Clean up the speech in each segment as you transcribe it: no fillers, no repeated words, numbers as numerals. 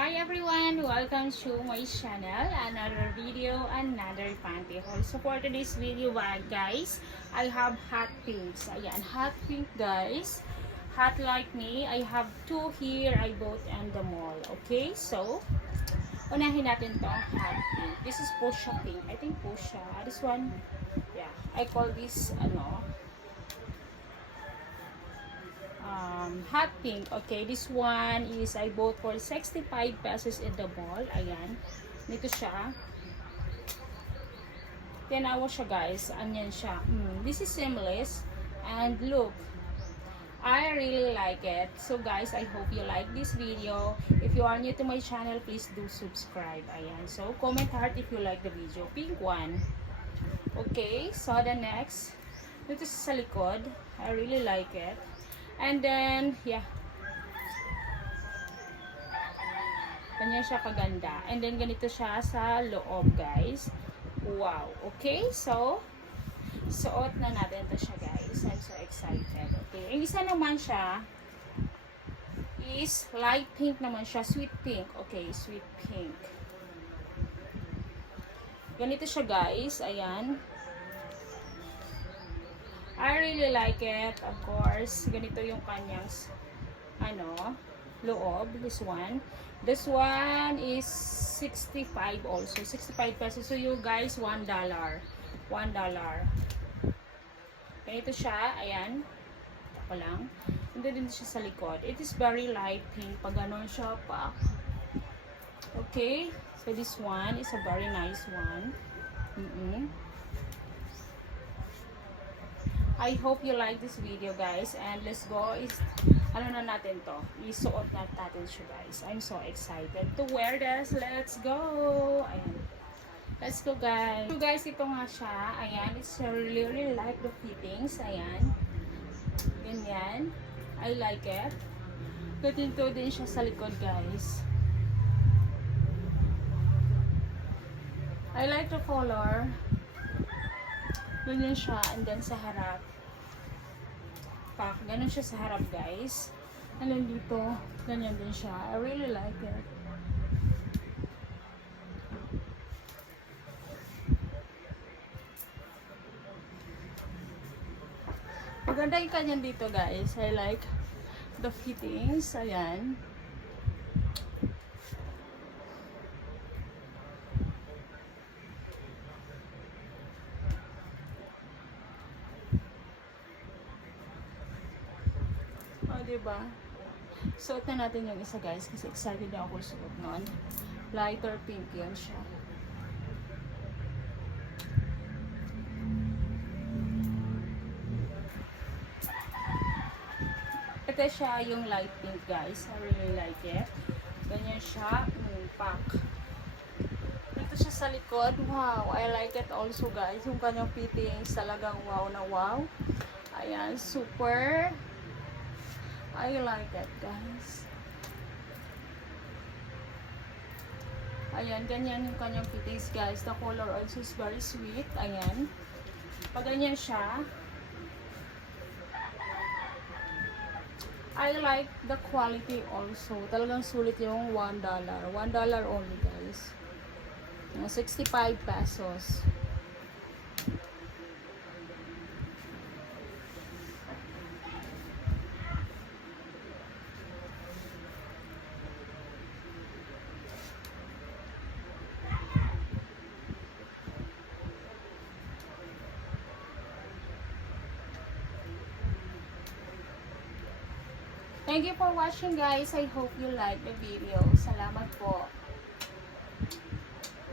Hi everyone! Welcome to my channel. Another video, another panty haul. So for today's video guys, I have hot pinks. Ayan, hot pink guys. Hot like me. I have two here I bought in the mall. Okay, so unahin natin tong hot pink. This is Fuchsia pink. I think Fuchsia. This one, yeah. I call this hot pink. Okay, this one is I bought for 65 pesos in the mall. Ayan, nito siya. Tinawa siya guys. Anyan siya. This is seamless and look, I really like it. So guys, I hope you like this video. If you are new to my channel, please do subscribe. Ayan, so comment heart if you like the video. Pink one. Okay, so the next, ito sa likod. I really like it. And then, yeah. Kanya siya kaganda. And then, ganito siya sa loob, guys. Wow. Okay, so, suot na natin ito siya, guys. I'm so excited. Okay. Ang isa naman siya is light pink naman siya. Sweet pink. Okay, sweet pink. Ganito siya, guys. Ayan. I really like it, of course. Ganito yung kanyang, loob. This one. This one is 65 also. 65 pesos. So you guys, $1. $1. Ganito siya. Ayan. Ako lang. Hindi din siya sa likod. It is very light pink. Pag ganon siya pa. Okay. So this one is a very nice one. I hope you like this video guys, and let's go. Ano na natin to? Isuot na natin siya guys. I'm so excited to wear this. Let's go! Ayan. Let's go guys. So guys, ito nga siya. Ayan. It's really like the fittings. Ayan. Ganyan. I like it. Ganito din siya sa likod guys. I like the color. Ganyan siya, and then sa harap. Ganun siya sa harap, guys. And then dito, ganyan din siya. I really like it. Maganda yung kanyan dito, guys. I like the fittings. Ayan. Diba? Suot na natin yung isa guys kasi excited na ako suot nun. Lighter pink yan siya. Ito siya yung light pink guys. I really like it. Ganyan siya. Pack. Ito siya sa likod. Wow. I like it also guys. Yung kanyang fittings talagang wow na wow. Ayan. Super. I like that guys. Ayan, ganyan yung kanyang fittings guys. The color also is very sweet. Ayan. Pag ganyan siya, I like the quality also. Talagang sulit yung $1. $1 only guys. 65 pesos. Thank you for watching guys. I hope you like the video. Salamat po.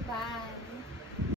Bye.